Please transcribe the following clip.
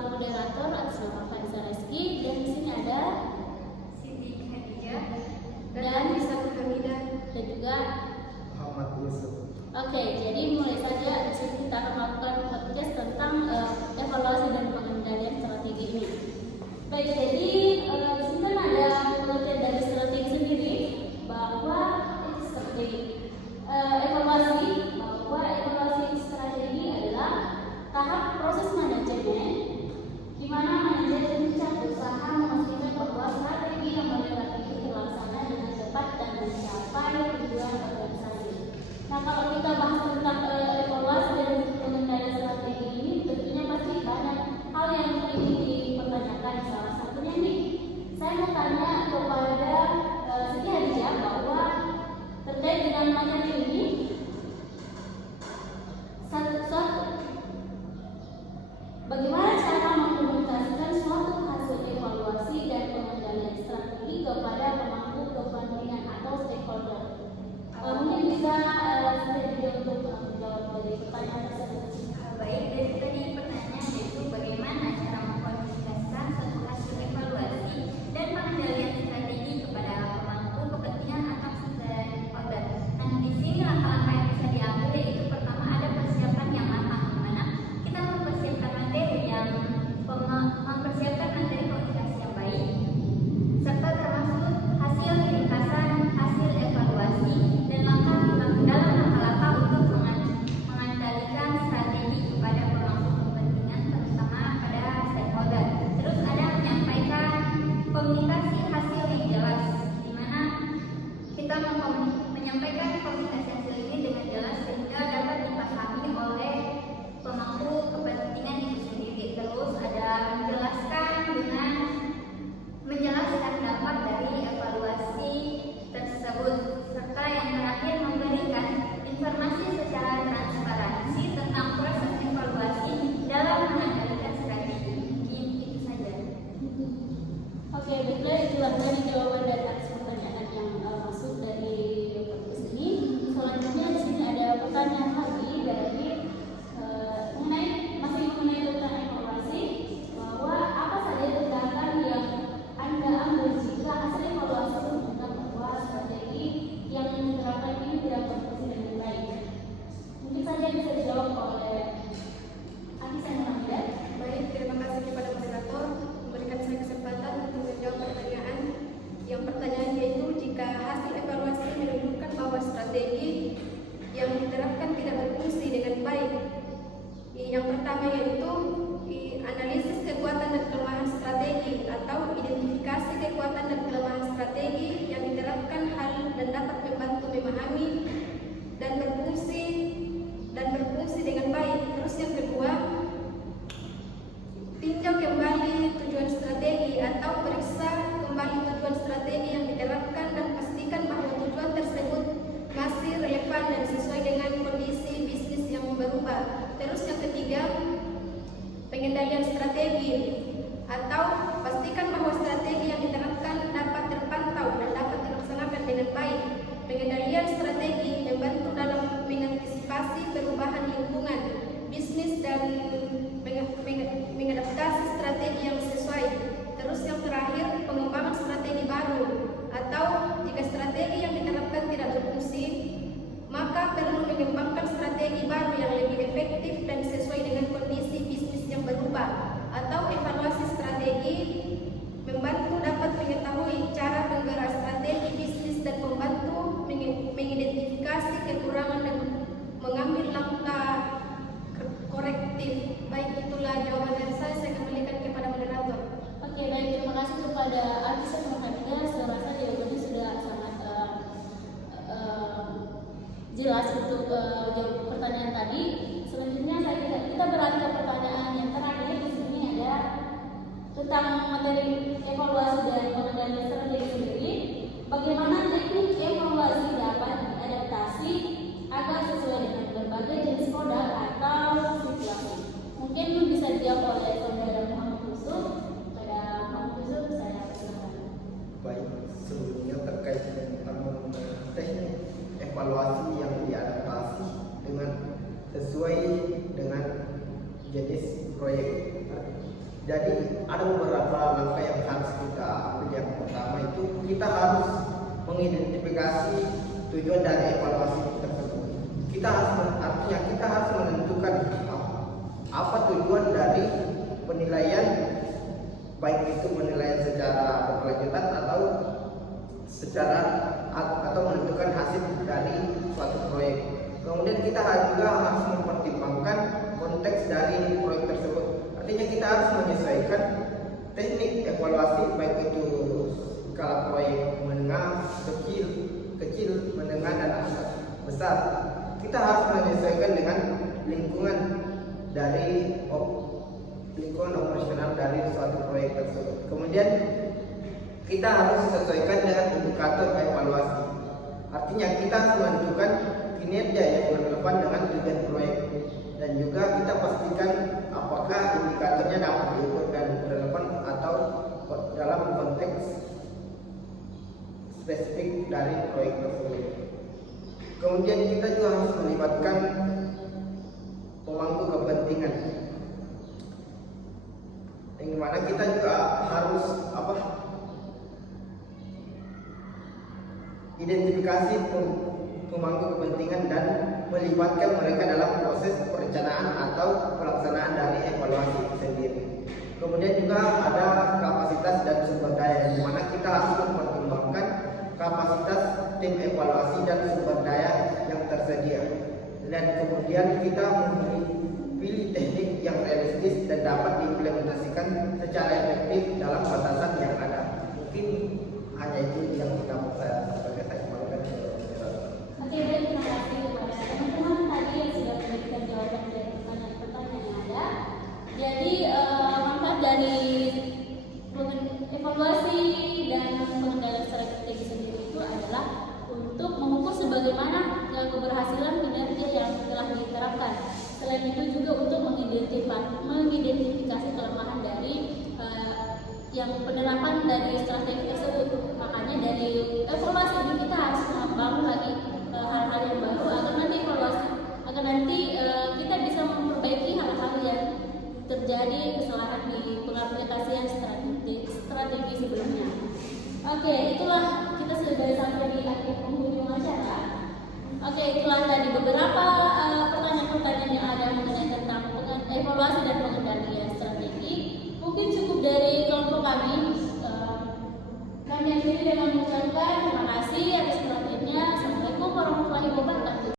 selaku moderator atas nama Fariza Reski, dan di sini ada Siti Khadijah dan Bisa Hamidah dan juga Muhammad Yusuf. Oke, jadi mulai saja di sini kita akan melakukan podcast tentang evaluasi dan pengendalian strategi ini. Baik, jadi di sini kan ada pengertian dari strategi sendiri bahwa seperti evaluasi strategi adalah tahap proses manajemen di mana manajer puncak berusaha memastikan bahwa strategi yang mereka itu terlaksana dengan tepat dan mencapai tujuan organisasi. Nah, kalau kita bahas tentang evaluasi dan pengendalian strategi ini, tentunya pasti banyak hal yang ingin dipertanyakan. Salah satunya nih, saya mau tanya kepada Siti Hadijah bahwa terkait dengan materi ini, bagaimana cara mengkomunikasikan suatu hasil evaluasi dan pengendalian strategi kepada pemangku kepentingan atau stakeholder? Mungkin bisa Siti untuk menjawab dari pertanyaan tersebut. Baik, dari tadi pertanyaan yaitu bagaimana cara mengkomunikasikan suatu hasil evaluasi dan pengendalian strategi kepada pemangku kepentingan atau stakeholder. Nah, di sini langkah-langkah yang bisa diambil yaitu pertama ada persiapan yang matang, di mana kita mempersiapkan materi komunikasi yang baik, serta termasuk hasil ringkasan hasil evaluasi dan dalam langkah-langkah untuk mengendalikan strategi kepada pemangku kepentingan, terutama pada stakeholder. Terus ada menyampaikan komunikasi hasil yang jelas, di mana kita menyampaikan komunikasi hasil ini dengan jelas sehingga dapat dipahami oleh pemangku kepentingan itu sendiri. Terus ada menjelaskan dampak dari evaluasi tersebut, serta yang terakhir memberikan informasi secara transparansi tentang proses evaluasi dalam mengendalikan strategi. Mungkin itu saja. Oke, baiklah, itulah tadi jawaban dari atas pertanyaan yang masuk dari podcast ini. Selanjutnya di sini ada pertanyaan lagi dari mengenai tentang evaluasi, bahwa apa saja tindakan yang Anda ambil jika hasil evaluasi menunjukkan bahwa strategi yang diterapkan ini tidak berfungsi dengan baik. Mungkin saja bisa dijawab oleh Anissa Hamidah. Baik, terima kasih kepada moderator memberikan saya kesempatan untuk menjawab pertanyaan. Yang pertanyaan yaitu jika hasil evaluasi menunjukkan bahwa strategi yang diterapkan tidak berfungsi dengan baik. Yang pertama yaitu analisis kekuatan dan kelemahan strategi atau identifikasi kekuatan dan kelemahan strategi yang diterapkan hal dan dapat membantu memahami dan berfungsi dengan baik. Terus yang kedua, tinjau kembali tujuan strategi atau periksa kembali tujuan strategi yang diterapkan dan pastikan bahwa tujuan tersebut masih relevan dan sesuai dengan kondisi bisnis yang berubah. Terus yang ketiga, pengendalian strategi atau pastikan bahwa strategi yang diterapkan dapat terpantau dan dapat dilaksanakan dengan baik. Pengendalian strategi membantu dalam mengantisipasi perubahan lingkungan bisnis dan mengadaptasi strategi yang sesuai. Terus yang terakhir, pengembangan strategi baru atau jika strategi yang diterapkan tidak berfungsi, maka perlu mengembangkan strategi baru yang lebih efektif dan sesuai dengan kondisi bisnis yang berubah. Atau evaluasi strategi membantu dapat mengetahui cara penggerak strategi bisnis dan membantu mengidentifikasi kekurangan dan mengambil langkah korektif. Baik, itulah jawaban dari saya kembalikan kepada moderator. Oke, baik, terima kasih kepada Anissa Hamidah. Saya rasa jawabannya sudah sangat jelas untuk jawab pertanyaan tadi. Selanjutnya kita beralih ke pertanyaan yang terakhir. Di sini ada tentang materi evaluasi dan pengendalian strategi sendiri. Bagaimana teknik evaluasi dapat diadaptasi agar sesuai dengan berbagai jenis produk atau situasi? Mungkin bisa dijawab oleh saudara Muhammad Yusuf. Pada Muhammad Yusuf, saya persilakan. Baik, sebelumnya terkait tentang teknik evaluasi yang diadaptasi dengan sesuai dengan jenis proyek. Jadi ada beberapa langkah yang harus kita ambil. Yang pertama itu kita harus mengidentifikasi tujuan dari evaluasi tersebut. Artinya kita harus menentukan apa tujuan dari penilaian, baik itu penilaian secara berkelanjutan atau menentukan hasil dari suatu proyek. Kemudian kita juga harus mempertimbangkan konteks dari proyek tersebut. Artinya kita harus menyesuaikan teknik evaluasi, baik itu skala proyek menengah, kecil, menengah, dan besar. Kita harus menyesuaikan dengan lingkungan operasional dari suatu proyek tersebut. Kemudian kita harus sesuaikan dengan indikator evaluasi. Artinya kita harus menentukan kinerja yang relevan dengan tujuan proyek, dan juga kita pastikan apakah indikatornya dapat diukur dan relevan atau dalam konteks spesifik dari proyek tersebut. Kemudian kita juga harus melibatkan pemangku kepentingan, yang mana kita juga harus identifikasi pemangku kepentingan dan melibatkan mereka dalam proses perencanaan atau pelaksanaan dari evaluasi itu sendiri. Kemudian juga ada kapasitas dan sumber daya, di mana kita harus mempertimbangkan kapasitas tim evaluasi dan sumber daya yang tersedia. Dan kemudian kita memilih teknik yang realistis dan dapat diimplementasikan secara efektif dalam batasan yang ada. Mungkin hanya itu yang kita mau saya sampaikan. Oke, baik, terima kasih kepada teman-teman tadi yang sudah memberikan jawaban dari pertanyaan-pertanyaan yang ada. Jadi manfaat dari evaluasi dan pengendalian strategi sendiri itu adalah untuk mengukur sebagaimana keberhasilan kinerja yang telah diterapkan. Selain itu juga untuk mengidentifikasi kelemahan dari yang penerapan dari strategi tersebut. Makanya dari evaluasi ini kita harus membangun lagi hal-hal yang baru agar nanti kita bisa memperbaiki hal-hal yang terjadi kesalahan di pengaplikasian strategi sebelumnya. Oke, itulah kita sudah sampai di akhir penghujung acara. Oke, itulah tadi beberapa pertanyaan-pertanyaan yang ada mengenai tentang evaluasi dan pengendalian strategi. Mungkin cukup dari kelompok kami. Kami akhiri dengan mengucapkan terima kasih atas perhatiannya. Assalamualaikum warahmatullahi wabarakatuh.